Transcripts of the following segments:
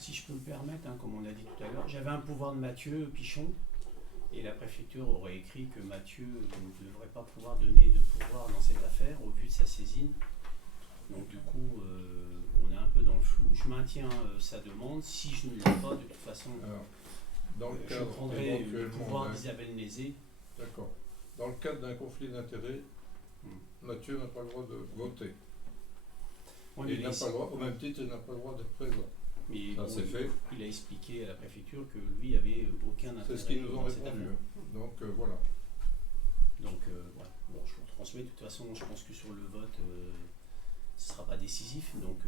si je peux me permettre, comme on a dit tout à l'heure, j'avais un pouvoir de Mathieu Pichon, et la préfecture aurait écrit que Mathieu ne devrait pas pouvoir donner de pouvoir dans cette affaire au vu de sa saisine. Donc du coup, on est un peu dans le flou. Je maintiens sa demande. Si je ne l'ai pas, de toute façon, Alors, dans le je cadre prendrai le éventuellement pouvoir d'Isabelle Nézé. D'accord. Dans le cadre d'un conflit d'intérêts, Mathieu n'a pas le droit de voter. Oui, Et il n'a pas le droit, au même titre, il n'a pas le droit d'être présent. Mais Ça, bon, c'est fait. Il a expliqué à la préfecture que lui avait aucun intérêt. C'est ce qu'ils nous ont dans cette répondu. affaire. Donc voilà. Donc voilà. Bon, je vous transmets. De toute façon, je pense que sur le vote, ce ne sera pas décisif. Donc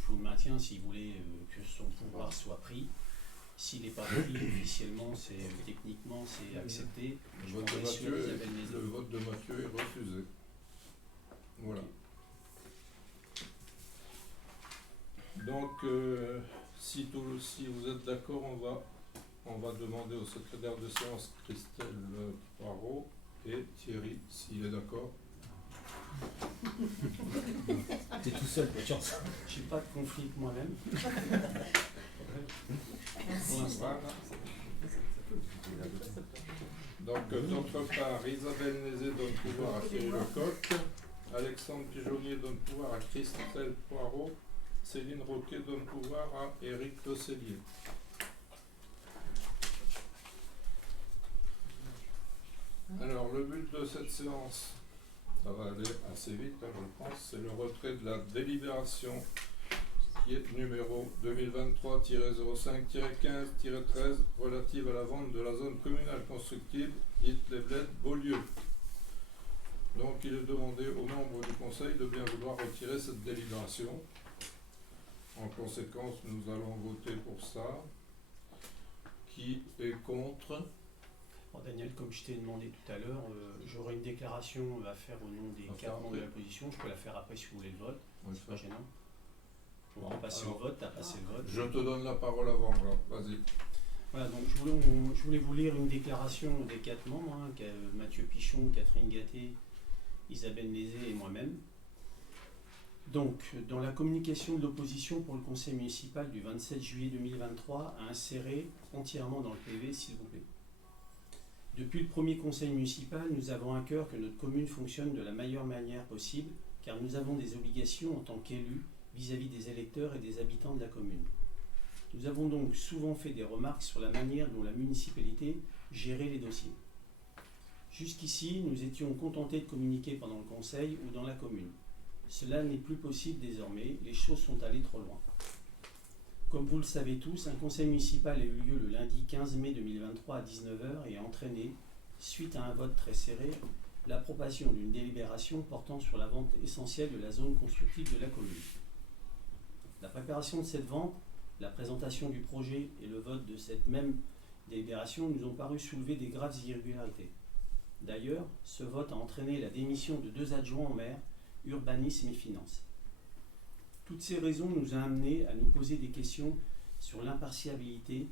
je vous le maintiens si vous voulez que son pouvoir soit pris. S'il n'est pas pris officiellement, techniquement, c'est accepté. Le vote de Mathieu est refusé. Voilà. Donc, si vous êtes d'accord, on va demander au secrétaire de séance Christelle Poirot et Thierry, s'il est d'accord. T'es tout seul, pas de chance. Je n'ai pas de conflit avec moi-même. Voilà. Donc, d'autre part, Isabelle Nézé donne pouvoir à Thierry Lecoq, Alexandre Pigeonnier donne pouvoir à Christelle Poirot, Céline Roquet donne pouvoir à Éric Tossellier. Alors, le but de cette séance, ça va aller assez vite, je pense, c'est le retrait de la délibération qui est numéro 2023-05-15-13 relative à la vente de la zone communale constructible dite les Bleds Beaulieu. Donc il est demandé aux membres du conseil de bien vouloir retirer cette délibération. En conséquence, nous allons voter pour ça. Qui est contre? Alors Daniel, comme je t'ai demandé tout à l'heure, j'aurai une déclaration à faire au nom des 4 membres de la position. Je peux la faire après si vous voulez le vote. Oui, c'est pas gênant. On va passer au vote, tu as passé le vote. Je te donne la parole avant, alors vas-y. Voilà, donc je voulais vous lire une déclaration des 4 membres, Mathieu Pichon, Catherine Gatté, Isabelle Nézé et moi-même. Donc, dans la communication de l'opposition pour le conseil municipal du 27 juillet 2023, à insérer entièrement dans le PV, s'il vous plaît. Depuis le premier conseil municipal, nous avons à cœur que notre commune fonctionne de la meilleure manière possible, car nous avons des obligations en tant qu'élus vis-à-vis des électeurs et des habitants de la commune. Nous avons donc souvent fait des remarques sur la manière dont la municipalité gérait les dossiers. Jusqu'ici, nous étions contentés de communiquer pendant le conseil ou dans la commune. Cela n'est plus possible désormais, les choses sont allées trop loin. Comme vous le savez tous, un conseil municipal a eu lieu le lundi 15 mai 2023 à 19h et a entraîné, suite à un vote très serré, l'approbation d'une délibération portant sur la vente essentielle de la zone constructive de la commune. La préparation de cette vente, la présentation du projet et le vote de cette même délibération nous ont paru soulever des graves irrégularités. D'ailleurs, ce vote a entraîné la démission de 2 adjoints au maire, urbanisme et finances. Toutes ces raisons nous ont amenés à nous poser des questions sur l'impartialité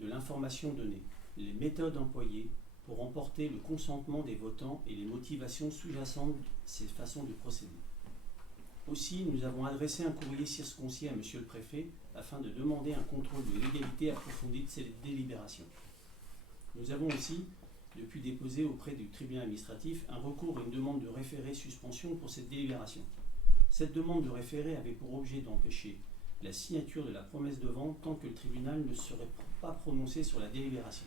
de l'information donnée, les méthodes employées pour emporter le consentement des votants et les motivations sous-jacentes de ces façons de procéder. Aussi, nous avons adressé un courrier circoncis à Monsieur le Préfet afin de demander un contrôle de légalité approfondi de ces délibérations. Nous avons aussi, depuis déposé auprès du tribunal administratif, un recours et une demande de référé suspension pour cette délibération. Cette demande de référé avait pour objet d'empêcher la signature de la promesse de vente tant que le tribunal ne serait pas prononcé sur la délibération.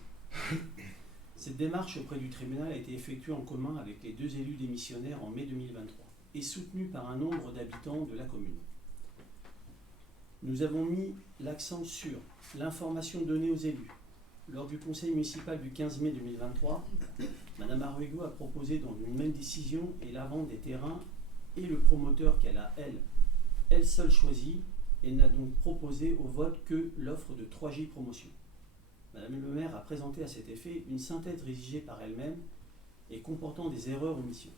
Cette démarche auprès du tribunal a été effectuée en commun avec les 2 élus démissionnaires en mai 2023 et soutenue par un nombre d'habitants de la commune. Nous avons mis l'accent sur l'information donnée aux élus. Lors du conseil municipal du 15 mai 2023, Mme Arruego a proposé dans une même décision et la vente des terrains et le promoteur qu'elle a, elle seule choisi, et n'a donc proposé au vote que l'offre de 3J Promotion. Madame le maire a présenté à cet effet une synthèse rédigée par elle-même et comportant des erreurs omissions.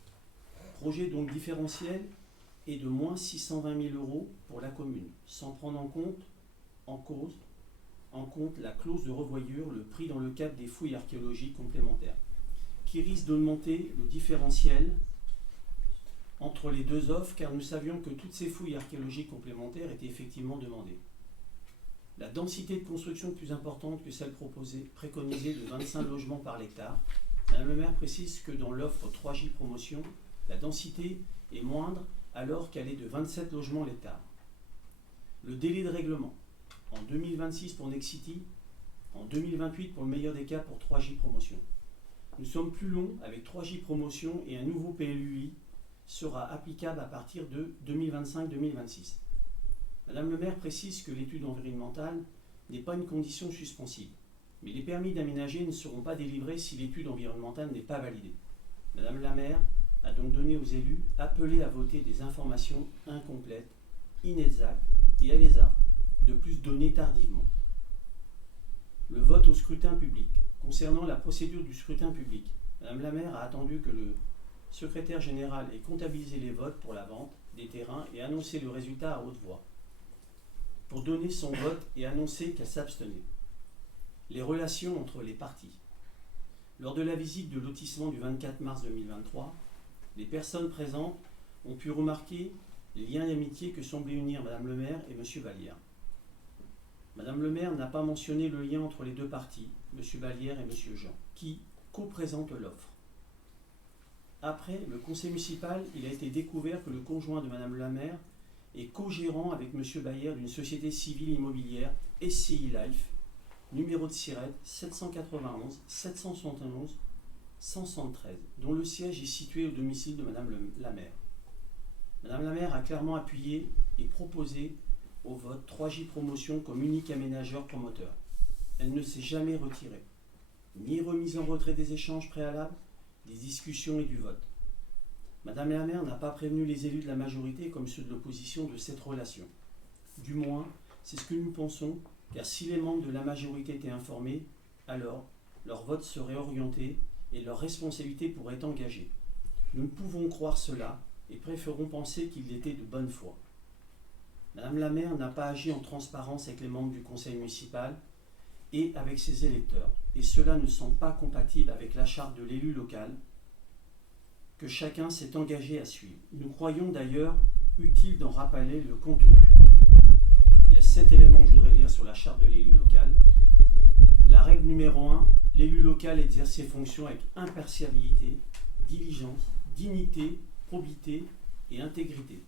Projet donc différentiel et de moins 620 000 € pour la commune, sans prendre en compte la clause de revoyure, le prix dans le cadre des fouilles archéologiques complémentaires, qui risque d'augmenter le différentiel entre les 2 offres, car nous savions que toutes ces fouilles archéologiques complémentaires étaient effectivement demandées. La densité de construction est plus importante que celle préconisée de 25 logements par l'hectare. Madame le maire précise que dans l'offre 3J promotion, la densité est moindre alors qu'elle est de 27 logements l'hectare. Le délai de règlement, en 2026 pour Nexity, en 2028 pour le meilleur des cas pour 3J promotion. Nous sommes plus longs avec 3J promotion et un nouveau PLUI sera applicable à partir de 2025-2026. Madame le maire précise que l'étude environnementale n'est pas une condition suspensive, mais les permis d'aménager ne seront pas délivrés si l'étude environnementale n'est pas validée. Madame la maire a donc donné aux élus appelés à voter des informations incomplètes, inexactes, et elle les a de plus données tardivement. Le vote au scrutin public. Concernant la procédure du scrutin public, Madame la maire a attendu que le secrétaire général ait comptabilisé les votes pour la vente des terrains et annoncé le résultat à haute voix, pour donner son vote et annoncer qu'elle s'abstenait. Les relations entre les parties. Lors de la visite de lotissement du 24 mars 2023, les personnes présentes ont pu remarquer les liens d'amitié que semblaient unir Madame le maire et Monsieur Vallière. Madame le maire n'a pas mentionné le lien entre les deux parties, Monsieur Vallière et Monsieur Jean, qui co-présentent l'offre. Après le conseil municipal, il a été découvert que le conjoint de Madame la maire est co-gérant avec Monsieur Vallière d'une société civile immobilière SCI Life, numéro de SIRET 791 771 173, dont le siège est situé au domicile de Madame la maire. Madame la maire a clairement appuyé et proposé au vote 3J promotion comme unique aménageur promoteur. Elle ne s'est jamais retirée, ni remise en retrait des échanges préalables, des discussions et du vote. Madame la maire n'a pas prévenu les élus de la majorité comme ceux de l'opposition de cette relation. Du moins, c'est ce que nous pensons, car si les membres de la majorité étaient informés, alors leur vote serait orienté et leur responsabilité pourrait être engagée. Nous ne pouvons croire cela et préférons penser qu'il était de bonne foi. Madame la maire n'a pas agi en transparence avec les membres du conseil municipal et avec ses électeurs, et cela ne semble pas compatible avec la charte de l'élu local que chacun s'est engagé à suivre. Nous croyons d'ailleurs utile d'en rappeler le contenu. Il y a 7 éléments que je voudrais lire sur la charte de l'élu local. La règle numéro 1, l'élu local exerce ses fonctions avec impartialité, diligence, dignité, probité et intégrité.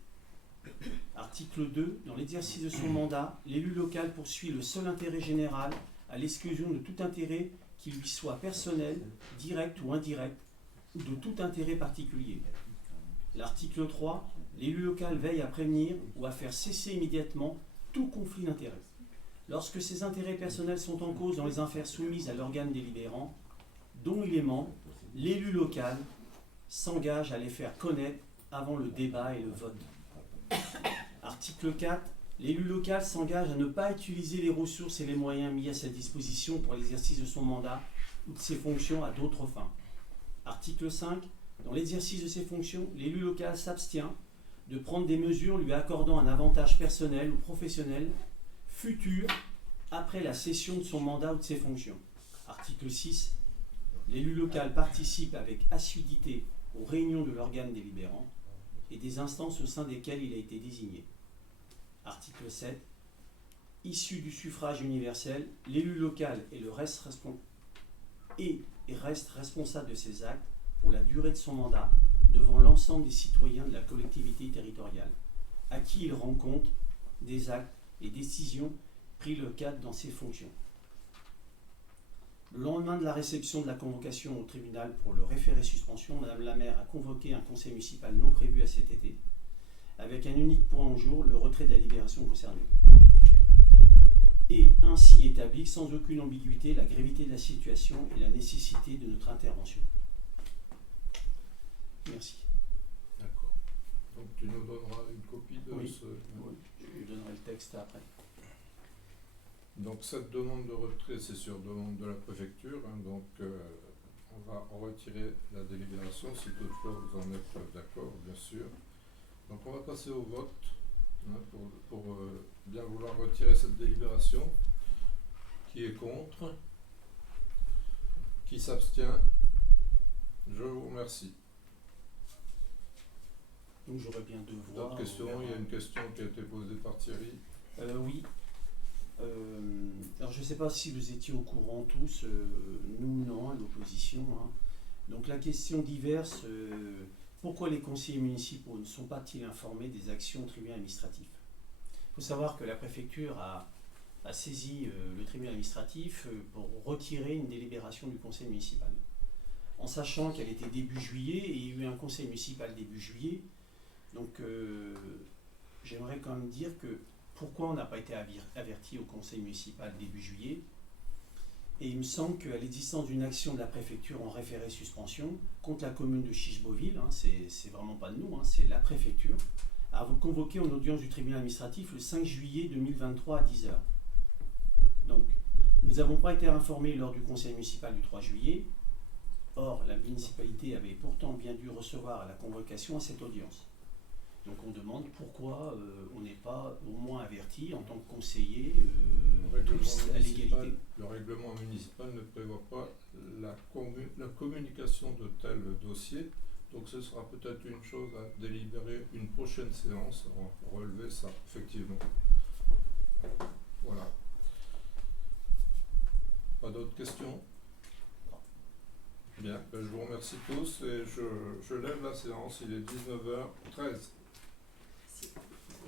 Article 2, dans l'exercice de son mandat, l'élu local poursuit le seul intérêt général à l'exclusion de tout intérêt qui lui soit personnel, direct ou indirect, ou de tout intérêt particulier. L'article 3, l'élu local veille à prévenir ou à faire cesser immédiatement tout conflit d'intérêts. Lorsque ses intérêts personnels sont en cause dans les affaires soumises à l'organe délibérant, dont il est membre, l'élu local s'engage à les faire connaître avant le débat et le vote. Article 4. L'élu local s'engage à ne pas utiliser les ressources et les moyens mis à sa disposition pour l'exercice de son mandat ou de ses fonctions à d'autres fins. Article 5. Dans l'exercice de ses fonctions, l'élu local s'abstient de prendre des mesures lui accordant un avantage personnel ou professionnel futur après la cession de son mandat ou de ses fonctions. Article 6. L'élu local participe avec assiduité aux réunions de l'organe délibérant et des instances au sein desquelles il a été désigné. Article 7. Issu du suffrage universel, l'élu local reste responsable de ses actes pour la durée de son mandat devant l'ensemble des citoyens de la collectivité territoriale, à qui il rend compte des actes et décisions pris le cadre dans ses fonctions. Le lendemain de la réception de la convocation au tribunal pour le référé suspension, Madame la maire a convoqué un conseil municipal non prévu à cet été, avec un unique point en jour, le retrait de la libération concernée. Et ainsi établi, sans aucune ambiguïté, la gravité de la situation et la nécessité de notre intervention. Merci. D'accord. Donc tu nous donneras une copie de Oui. ce... Oui, je lui donnerai le texte après. Donc cette demande de retrait, c'est sur demande de la préfecture, hein, donc on va en retirer la délibération si toutefois vous en êtes d'accord, bien sûr. Donc on va passer au vote hein, pour bien vouloir retirer cette délibération. Qui est contre? Qui s'abstient? Je vous remercie. Donc j'aurais bien deux voix. D'autres questions? Il y a une question qui a été posée par Thierry. Oui. je ne sais pas si vous étiez au courant tous, nous non, à l'opposition. Hein. Donc la question diverse, pourquoi les conseillers municipaux ne sont pas-ils informés des actions au tribunal administratif? Il faut savoir que la préfecture a saisi le tribunal administratif pour retirer une délibération du conseil municipal. En sachant qu'elle était début juillet et il y a eu un conseil municipal début juillet. Donc j'aimerais quand même dire que pourquoi on n'a pas été averti au conseil municipal début juillet. Et il me semble qu'à l'existence d'une action de la préfecture en référé suspension contre la commune de Chiche-Beauville, hein, c'est vraiment pas de nous, hein, c'est la préfecture, a convoqué en audience du tribunal administratif le 5 juillet 2023 à 10h. Donc, nous n'avons pas été informés lors du conseil municipal du 3 juillet. Or, la municipalité avait pourtant bien dû recevoir la convocation à cette audience. Donc on demande pourquoi on n'est pas au moins averti en tant que conseiller tous à l'égalité. Le règlement municipal ne prévoit pas la communication de tels dossiers, donc ce sera peut-être une chose à délibérer une prochaine séance, on va relever ça, effectivement. Voilà. Pas d'autres questions? Bien, je vous remercie tous et je lève la séance, il est 19h13.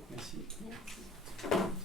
Merci. Merci.